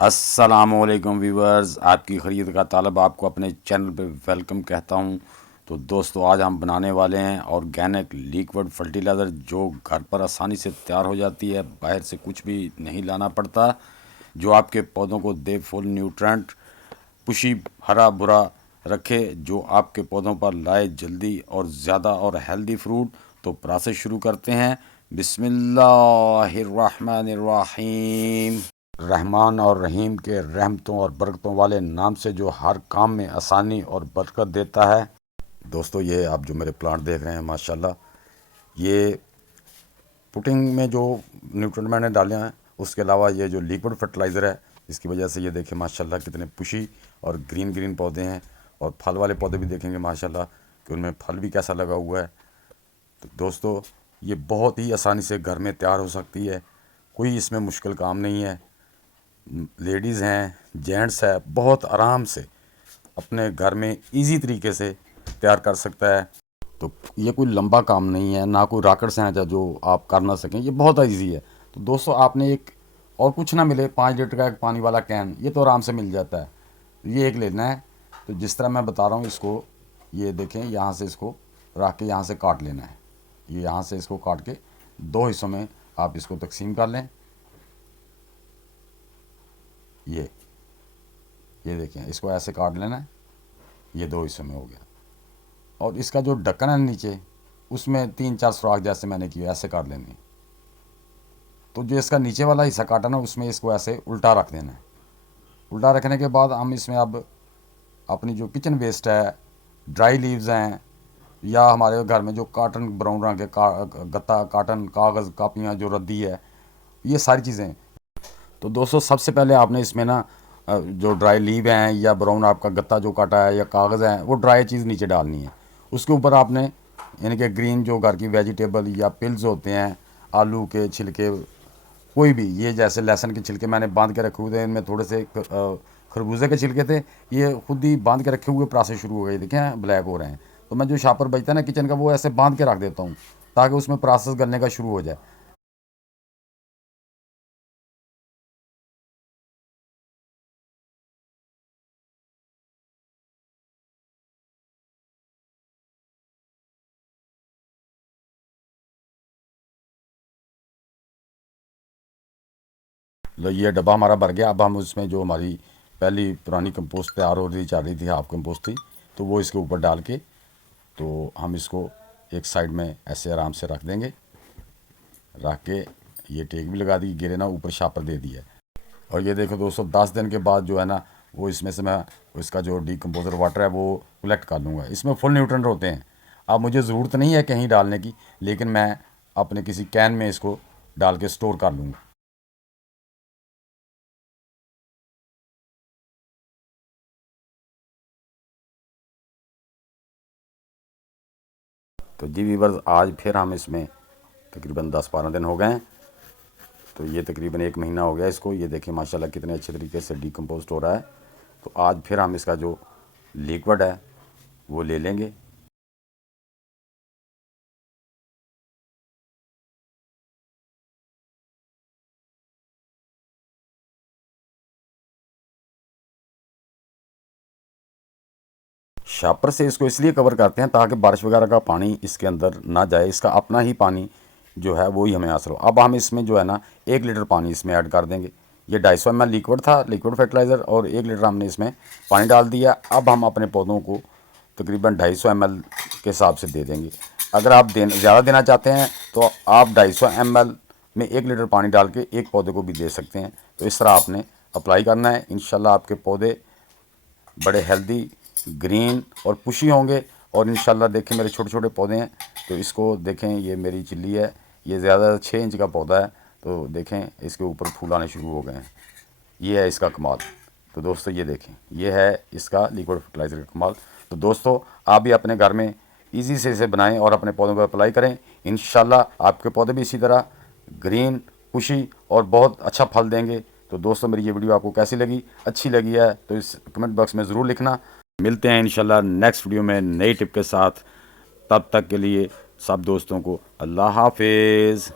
अस्सलामुअलैकुम व्यूवर्स, आपकी ख़रीद का तालब आपको अपने चैनल पे वेलकम कहता हूँ। तो दोस्तों, आज हम बनाने वाले हैं ऑर्गेनिक लिक्विड फर्टिलाइज़र जो घर पर आसानी से तैयार हो जाती है, बाहर से कुछ भी नहीं लाना पड़ता, जो आपके पौधों को दे फुल न्यूट्रेंट, पुशी हरा भरा रखे, जो आपके पौधों पर लाए जल्दी और ज़्यादा और हेल्दी फ्रूट। तो प्रोसेस शुरू करते हैं। बिस्मिल्लाहिर्रहमानिर्रहीम। रहमान और रहीम के रहमतों और बरकतों वाले नाम से जो हर काम में आसानी और बरकत देता है। दोस्तों, ये आप जो मेरे प्लांट देख रहे हैं माशाल्लाह, ये पुटिंग में जो न्यूट्रिएंट मैंने डाले हैं, उसके अलावा ये जो लिक्विड फर्टिलाइज़र है, इसकी वजह से ये देखें माशाल्लाह कितने पुशी और ग्रीन ग्रीन पौधे हैं। और फल वाले पौधे भी देखेंगे माशाल्लाह कि उनमें फल भी कैसा लगा हुआ है। तो दोस्तों, ये बहुत ही आसानी से घर में तैयार हो सकती है, कोई इसमें मुश्किल काम नहीं है। लेडीज़ हैं, जेंट्स है, बहुत आराम से अपने घर में इजी तरीके से तैयार कर सकता है। तो ये कोई लंबा काम नहीं है, ना कोई रॉकेट साइंस है जो आप कर ना सकें, ये बहुत इजी है। तो दोस्तों, आपने एक और कुछ ना मिले, 5 लीटर का एक पानी वाला कैन, ये तो आराम से मिल जाता है, ये एक लेना है। तो जिस तरह मैं बता रहा हूँ, इसको ये देखें, यहाँ से इसको रख के यहाँ से काट लेना है। ये यहाँ से इसको काट के 2 हिस्सों में आप इसको तकसीम कर लें। ये ये देखें, इसको ऐसे काट लेना है, ये 2 हिस्सों में हो गया। और इसका जो ढक्कन है नीचे, उसमें 3-4 सुराख जैसे मैंने किए, ऐसे काट लेने। तो जो इसका नीचे वाला हिस्सा काटा ना, उसमें इसको ऐसे उल्टा रख देना है। उल्टा रखने के बाद हम इसमें अब अपनी जो किचन वेस्ट है, ड्राई लीव्स हैं, या हमारे घर में जो काटन ब्राउन रंग के गत्ता, काटन, कागज़, कापियाँ, जो रद्दी है, ये सारी चीज़ें। तो दोस्तों, सबसे पहले आपने इसमें ना जो ड्राई लीव हैं या ब्राउन आपका गत्ता जो काटा है या कागज़ है, वो ड्राई चीज़ नीचे डालनी है। उसके ऊपर आपने यानी कि ग्रीन जो घर की वेजिटेबल या पिल्स होते हैं, आलू के छिलके, कोई भी, ये जैसे लहसुन के छिलके मैंने बांध के रखे हुए थे, इनमें थोड़े से खरबूजे के छिलके थे, ये खुद ही बांध के रखे हुए प्रोसेस शुरू हो गई, देखें ब्लैक हो रहे हैं। तो मैं जो शापर बचता है ना किचन का, वो ऐसे बांध के रख देता हूँ ताकि उसमें प्रोसेस गलने का शुरू हो जाए। लो, ये डब्बा हमारा भर गया। अब हम उसमें जो हमारी पहली पुरानी कंपोस्ट तैयार हो रही चल रही थी, हाफ कंपोस्ट थी, तो वो इसके ऊपर डाल के, तो हम इसको एक साइड में ऐसे आराम से रख देंगे। रख के ये टेक भी लगा दी, गिरे ना, ऊपर शापर दे दिया। और ये देखो दोस्तों, 10 दिन के बाद जो है ना, वो इसमें से मैं इसका जो डीकम्पोजर वाटर है वो कलेक्ट कर लूँगा। इसमें फुल न्यूट्रेंट होते हैं। अब मुझे ज़रूरत नहीं है कहीं डालने की, लेकिन मैं अपने किसी कैन में इसको डाल के स्टोर कर लूँगा। तो जी वीवर्स, आज फिर हम इसमें तकरीबन 10-12 दिन हो गए हैं। तो ये तकरीबन 1 महीना हो गया इसको। ये देखिए माशाल्लाह कितने अच्छे तरीके से डीकम्पोस्ट हो रहा है। तो आज फिर हम इसका जो लिक्विड है वो ले लेंगे। शापर से इसको इसलिए कवर करते हैं ताकि बारिश वगैरह का पानी इसके अंदर ना जाए, इसका अपना ही पानी जो है वो ही हमें हासिल हो। अब हम इसमें जो है ना 1 लीटर पानी इसमें ऐड कर देंगे। ये 250 ml लिक्विड था, लिक्विड फर्टिलाइज़र, और 1 लीटर हमने इसमें पानी डाल दिया। अब हम अपने पौधों को तकरीबन 250 ml के हिसाब से दे देंगे। अगर आप ज़्यादा देना चाहते हैं तो आप 250 ml में 1 लीटर पानी डाल के एक पौधे को भी दे सकते हैं। तो इस तरह आपने अप्लाई करना है। इंशाल्लाह आपके पौधे बड़े हेल्दी, ग्रीन और पुशी होंगे। और इंशाल्लाह देखें, मेरे छोटे छोटे पौधे हैं, तो इसको देखें, ये मेरी चिल्ली है, ये ज़्यादा 6 इंच का पौधा है। तो देखें, इसके ऊपर फूल आने शुरू हो गए हैं। ये है इसका कमाल। तो दोस्तों, ये देखें, ये है इसका लिक्विड फर्टिलाइज़र का कमाल। तो दोस्तों, आप भी अपने घर में ईज़ी से इसे बनाएं और अपने पौधों पर अप्लाई करें। इंशाल्लाह आपके पौधे भी इसी तरह ग्रीन, खुशी और बहुत अच्छा फल देंगे। तो दोस्तों, मेरी ये वीडियो आपको कैसी लगी? अच्छी लगी है तो इस कमेंट बॉक्स में ज़रूर लिखना। मिलते हैं इंशाल्लाह नेक्स्ट वीडियो में नई टिप के साथ। तब तक के लिए सब दोस्तों को अल्लाह हाफिज़।